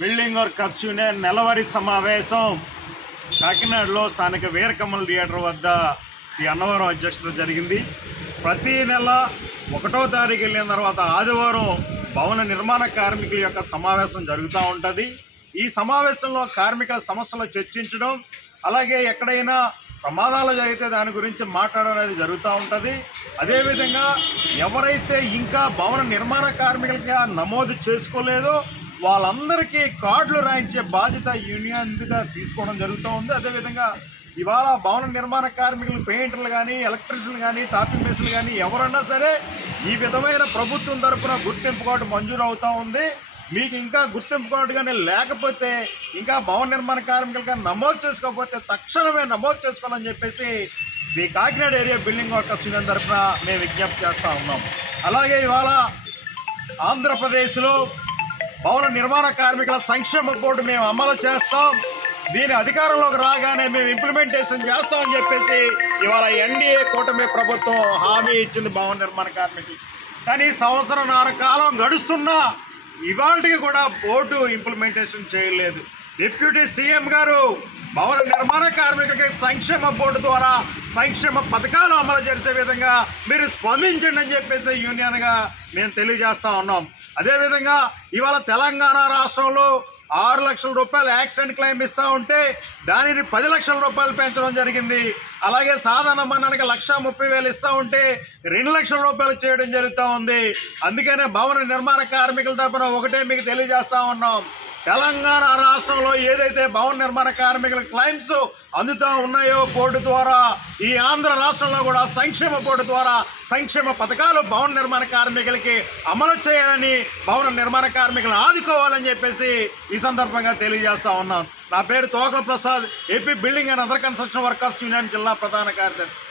Building workers union నెలవారీ సమావేశం. కాకినాడలో స్థానిక వీరకమల్ థియేటర్ వద్ద ఈ అన్నవరం అధ్యక్షత జరిగింది. ప్రతి నెల ఒకటో తారీఖు వెళ్ళిన తర్వాత ఆదివారం భవన నిర్మాణ కార్మికుల యొక్క సమావేశం జరుగుతూ ఉంటుంది. ఈ సమావేశంలో కార్మికుల సమస్యలు చర్చించడం అలాగే ఎక్కడైనా ప్రమాదాలు జరిగితే దాని గురించి మాట్లాడడం అనేది జరుగుతూ ఉంటుంది. అదేవిధంగా ఎవరైతే ఇంకా భవన నిర్మాణ కార్మికులకి నమోదు చేసుకోలేదో వాళ్ళందరికీ కార్డులు రాయించే బాధ్యత యూనియన్గా తీసుకోవడం జరుగుతూ ఉంది. అదేవిధంగా ఇవాళ భవన నిర్మాణ కార్మికులు పెయింటర్లు కానీ ఎలక్ట్రీషియన్లు కానీ టాపింగ్ మేస్లు కానీ ఎవరన్నా సరే ఈ విధమైన ప్రభుత్వం తరఫున గుర్తింపు కార్డు మంజూరు అవుతూ ఉంది. మీకు ఇంకా గుర్తింపు కార్డు కానీ లేకపోతే ఇంకా భవన నిర్మాణ కార్మికులుగా నమోదు చేసుకోకపోతే తక్షణమే నమోదు చేసుకోవాలని చెప్పేసి the Kakinada area building workers union తరఫున మేము విజ్ఞప్తి చేస్తూ ఉన్నాం. అలాగే ఇవాళ ఆంధ్రప్రదేశ్లో భవన నిర్మాణ కార్మికుల సంక్షేమ బోర్డు మేము అమలు చేస్తాం. దీని అధికారంలోకి రాగానే మేము ఇంప్లిమెంటేషన్ చేస్తామని చెప్పేసి ఇవాళ ఎన్డీఏ కూటమి ప్రభుత్వం హామీ ఇచ్చింది భవన నిర్మాణ కార్మికులు కానీ సంవత్సరంన్నర కాలం గడుస్తున్నా ఇవాళకి కూడా బోర్డు ఇంప్లిమెంటేషన్ చేయలేదు. డిప్యూటీ సీఎం గారు భవన నిర్మాణ కార్మికులకి సంక్షేమ బోర్డు ద్వారా సంక్షేమ పథకాలు అమలు చేసే విధంగా మీరు స్పందించండి అని చెప్పేసి యూనియన్గా మేము తెలియజేస్తా ఉన్నాం. అదేవిధంగా ఇవాళ తెలంగాణ రాష్ట్రంలో ఆరు లక్షల రూపాయలు యాక్సిడెంట్ క్లెయిమ్ ఇస్తూ ఉంటే దానిని పది లక్షల రూపాయలు పెంచడం జరిగింది. అలాగే సాధారణ మరణానికి లక్ష ముప్పై వేలు ఇస్తూ ఉంటే రెండు లక్షల రూపాయలు చేయడం జరుగుతూ ఉంది. అందుకనే భవన నిర్మాణ కార్మికుల తరపున ఒకటే మీకు తెలియజేస్తా ఉన్నాం. తెలంగాణ రాష్ట్రంలో ఏదైతే భవన నిర్మాణ కార్మికుల క్లైమ్స్ అందుతూ ఉన్నాయో బోర్డు ద్వారా ఈ ఆంధ్ర రాష్ట్రంలో కూడా సంక్షేమ బోర్డు ద్వారా సంక్షేమ పథకాలు భవన నిర్మాణ కార్మికులకి అమలు చేయాలని భవన నిర్మాణ కార్మికులను ఆదుకోవాలని చెప్పేసి ఈ సందర్భంగా తెలియజేస్తా ఉన్నాం. నా పేరు Tokala Prasad AP building and other construction workers union జిల్లా ప్రధాన కార్యదర్శి.